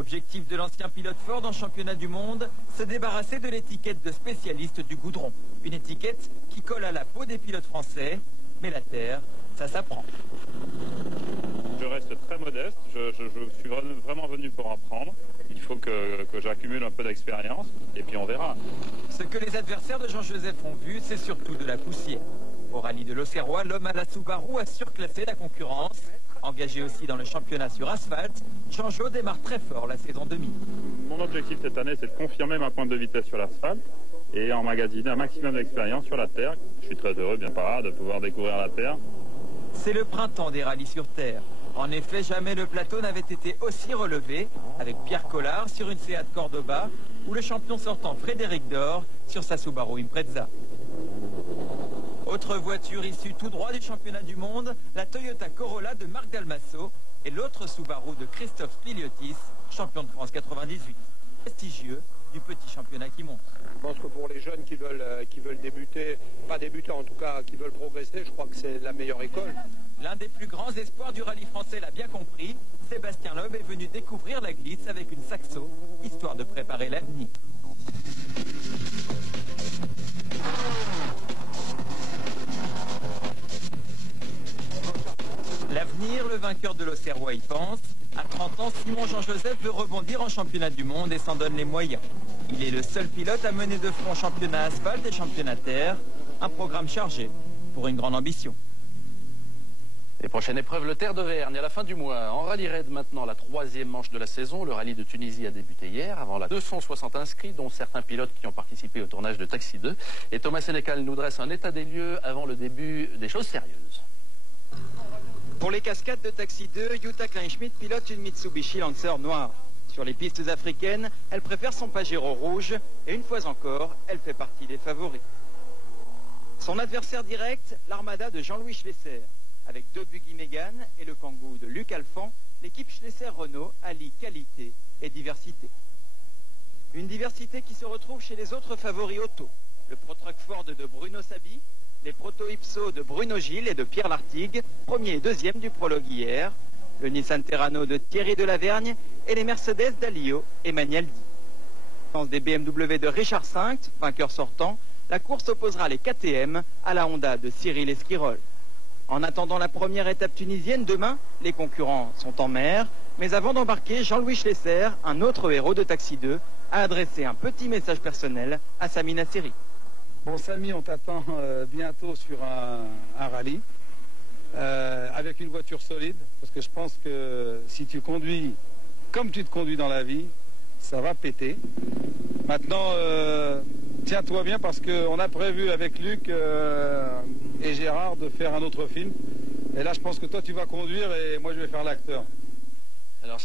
Objectif de l'ancien pilote Ford en championnat du monde, se débarrasser de l'étiquette de spécialiste du goudron. Une étiquette qui colle à la peau des pilotes français, mais la terre, ça s'apprend. Je reste très modeste, je suis vraiment venu pour apprendre. Il faut que j'accumule un peu d'expérience et puis on verra. Ce que les adversaires de Jean-Joseph ont vu, c'est surtout de la poussière. Au rallye de l'Auxerrois, l'homme à la Subaru a surclassé la concurrence. Engagé aussi dans le championnat sur asphalte, Jean-Jo démarre très fort la saison 2000. Mon objectif cette année, c'est de confirmer ma pointe de vitesse sur l'asphalte et emmagasiner un maximum d'expérience sur la terre. Je suis très heureux, bien pas, de pouvoir découvrir la terre. C'est le printemps des rallyes sur terre. En effet, jamais le plateau n'avait été aussi relevé, avec Pierre Collard sur une Seat Cordoba ou le champion sortant Frédéric Dor sur sa Subaru Impreza. Autre voiture issue tout droit du championnat du monde, la Toyota Corolla de Marc Dalmasso et l'autre Subaru de Christophe Spliliotis, champion de France 98. Prestigieux du petit championnat qui monte. Je pense que pour les jeunes qui veulent débuter, pas débuter en tout cas, qui veulent progresser, je crois que c'est la meilleure école. L'un des plus grands espoirs du rallye français l'a bien compris. Sébastien Loeb est venu découvrir la glisse avec une Saxo, histoire de préparer l'avenir. L'avenir, le vainqueur de l'Auxerrois y pense. À 30 ans, Simon Jean-Joseph veut rebondir en championnat du monde et s'en donne les moyens. Il est le seul pilote à mener de front championnat asphalte et championnat terre. Un programme chargé pour une grande ambition. Les prochaines épreuves, le Terre d'Auvergne à la fin du mois. En rallye raid maintenant, la 3e manche de la saison. Le rallye de Tunisie a débuté hier, avant la 260 inscrits, dont certains pilotes qui ont participé au tournage de Taxi 2. Et Thomas Sénécal nous dresse un état des lieux avant le début des choses sérieuses. Pour les cascades de Taxi 2, Jutta Kleinschmidt pilote une Mitsubishi Lancer noire. Sur les pistes africaines, elle préfère son Pajero rouge et une fois encore, elle fait partie des favoris. Son adversaire direct, l'Armada de Jean-Louis Schlesser. Avec 2 Buggy Mégane et le Kangoo de Luc Alphand, l'équipe Schlesser-Renault allie qualité et diversité. Une diversité qui se retrouve chez les autres favoris auto. Le Pro-Truck Ford de Bruno Sabi, les Proto Ipso de Bruno Gilles et de Pierre Lartigue, premier et deuxième du prologue hier, le Nissan Terrano de Thierry Delavergne et les Mercedes d'Alio et Magnaldi. Dans des BMW de Richard V, vainqueur sortant, la course opposera les KTM à la Honda de Cyril Esquirol. En attendant la première étape tunisienne, demain, les concurrents sont en mer. Mais avant d'embarquer, Jean-Louis Schlesser, un autre héros de Taxi 2, a adressé un petit message personnel à Sami Nasseri. Bon Sami, on t'attend bientôt sur un rallye avec une voiture solide. Parce que je pense que si tu conduis comme tu te conduis dans la vie, ça va péter. Maintenant, tiens-toi bien parce qu'on a prévu avec Luc et Gérard de faire un autre film. Et là, je pense que toi, tu vas conduire et moi, je vais faire l'acteur. Alors,